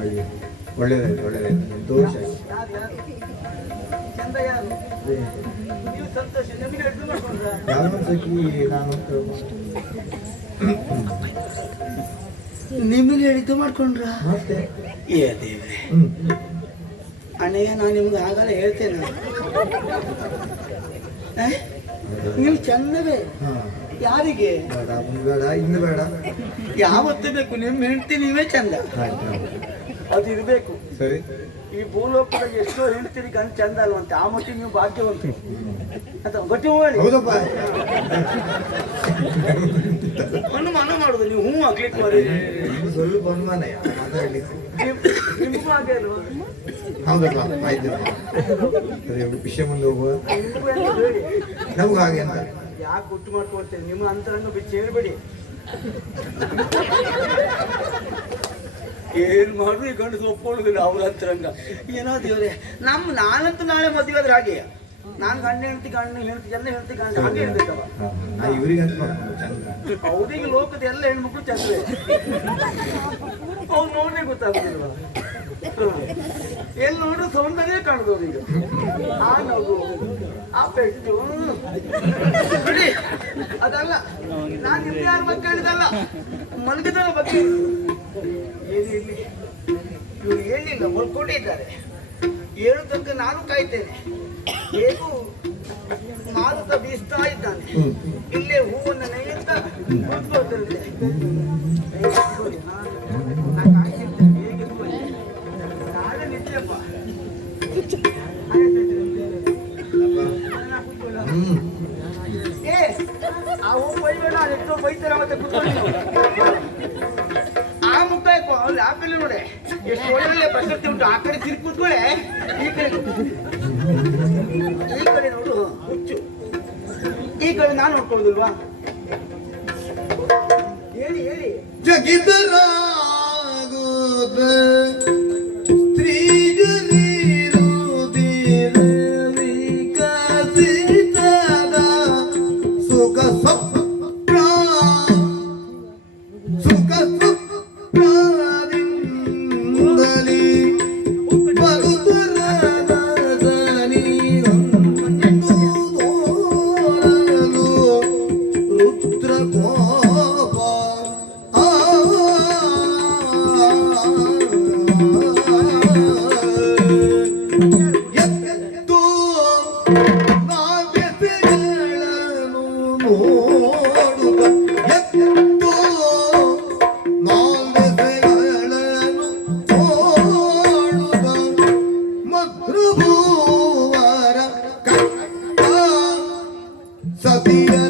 ಮಾಡಿ ಒಳ್ಳೆಯದಾಯ್ತು ಒಳ್ಳೆಯದಾಯ್ತು ಸಂತೋಷ ನಿಮಗೆ ಹೇಳಿದ್ದು ಮಾಡ್ಕೊಂಡ್ರ ಅಣ್ಣಯ್ಯ ನಾನು ನಿಮ್ಗೆ ಆಗಲ್ಲ ಹೇಳ್ತೇನೆ ನೀವು ಚೆನ್ನವೇ ಯಾರಿಗೆ ಬೇಡ ಬೇಡ ಯಾವತ್ತೂ ಬೇಕು ನಿಮ್ ಹೇಳ್ತೀನಿ ನೀವೇ ಚಂದ ಅದು ಇರಬೇಕು ಸರಿ ಈ ಭೂಲೋಕದಾಗ ಎಷ್ಟೋ ಹೇಳ್ತೀರಿ ಗಂಡ ಚಂದ ಅಲ್ವಂತೆ ಆ ಮಟ್ಟಿಗೆ ನೀವು ಭಾಗ್ಯವಂತ ಅಂತ ಬಟ್ಟಿ ಹೇಳಿ ಅನುಮಾನ ಮಾಡುದು ನೀವು ಹ್ಞೂ ಆಗ್ಲಿಕ್ಕೆ ಮಾಡಿ ಸ್ವಲ್ಪ ಅನುಮಾನ ನಿಮಗೂ ಹಾಗೆ ಅಲ್ವಾ ಹೌದಪ್ಪ ಆಯ್ತು ವಿಷಯ ಮುಂದೆ ಹೋಗುವ ನಮಗೂ ಹಾಗೆ ಅಂತ ಯಾಕೆ ಗುಟ್ಟು ಮಾಡ್ಕೊಳ್ತೇವೆ ನಿಮ್ಮ ಅಂತರನ್ನು ಬಿಚ್ಚಿ ಹೇಳ್ಬೇಡಿ ಏನು ಮಾಡ್ರಿ ಈ ಗಂಡಸು ಒಪ್ಕೊಳ್ಳೋದಿಲ್ಲ ಅವ್ರ ಹತ್ರಂಗ ಏನೋ ದೇವ್ರೆ ನಮ್ಮ ನಾನಂತೂ ನಾಳೆ ಮದುವೆ ಆದ್ರೆ ಹಾಗೆ ನಾನು ಗಂಡ ಹೆಂಡತಿ ಗಂಡ ಹೆಂಡತಿ ಎಲ್ಲ ಹೆಂಡತಿ ಗಂಡ ಹಾಗೆ ಇರ್ಬೇಕವ ಅವರಿಗೆ ಲೋಕದ ಎಲ್ಲ ಹೆಣ್ಮಕ್ಳು ಚಂದ್ರೆ ಅವ್ನು ನೋಡೇ ಗೊತ್ತಾಗ್ತಿಲ್ವ ಎಲ್ಲಿ ನೋಡ್ರೆ ಸೌಂದರ್ಯ ಕಾಣ್ದು ಈಗ ಆ ನಗು ಆ ಪೆಟ್ಟು ಅದಲ್ಲ ನಾನು ನಿಮ್ಗೆ ಯಾರ ಬಗ್ಗೆ ಹೇಳಿದಲ್ಲ ಮಲಗಿದ ಬಗ್ಗೆ ಇವರು ಹೇಳಿಲ್ಲ ಹೊಳ್ಕೊಂಡಿದ್ದಾರೆ ಹೇಳುವುದಕ್ಕೆ ನಾನು ಕಾಯ್ತೇನೆ ಹೇಗೂ ಮಾಲುತ ಬೀಸ್ತಾ ಇದ್ದಾನೆ ಇಲ್ಲೇ ಹೂವನ್ನು ನೆನೆಯುತ್ತಾ ಕುಳಿತೋದ್ರಲ್ಲಿ ನಾಳೆ ನಿತ್ಯಪ್ಪ ಆ ಹೂ ಬೈಬೇಡ ಅದೆಷ್ಟೋ ಬೈತಾರೆ ಮತ್ತೆ ಕುತ್ಕೊಂಡು ಒಳ್ಳೆ ಪ್ರಶಸ್ತಿ ಉಂಟು ಆ ಕಡೆ ತಿರುಗಿ ಕೂತ್ಕೊಳ್ಳೆ ಈ ಕಡೆ ಈ ಕಡೆ ನೋಡು ಹುಚ್ಚು ಈ ಕಡೆ ನಾನು ನೋಡ್ಕೊಳ್ಳೋದಿಲ್ವಾ ಹೇಳಿ ಹೇಳಿ ಜಗಿದರಾಗೋದ ಸುಖ ಸುಖ ಪ್ರಾ Sabina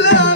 Love.